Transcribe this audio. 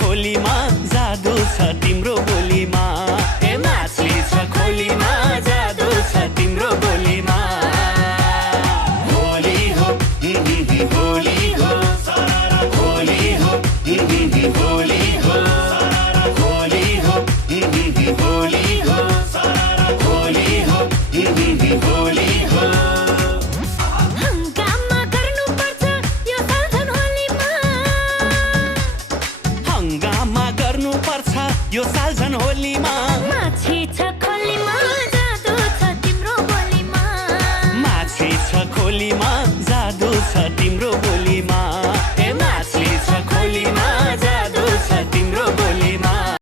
खोलीमा जादु छ तिम्रो बोलीमा ए माछी छ खोलीमा जादु छ तिम्रो बोलीमा होली हो होली हो होली हो होली हो होली हो होली हो होली हो होली हो हंगामा गर्नुपर्छ यो सालझन होलीमा हंगामा गर्नुपर्छ यो सालझन होलीमा माछी छ खोलीमा जादु छ तिम्रो बोलीमा माछी छ खोलीमा जादु छ तिम्रो बोलीमा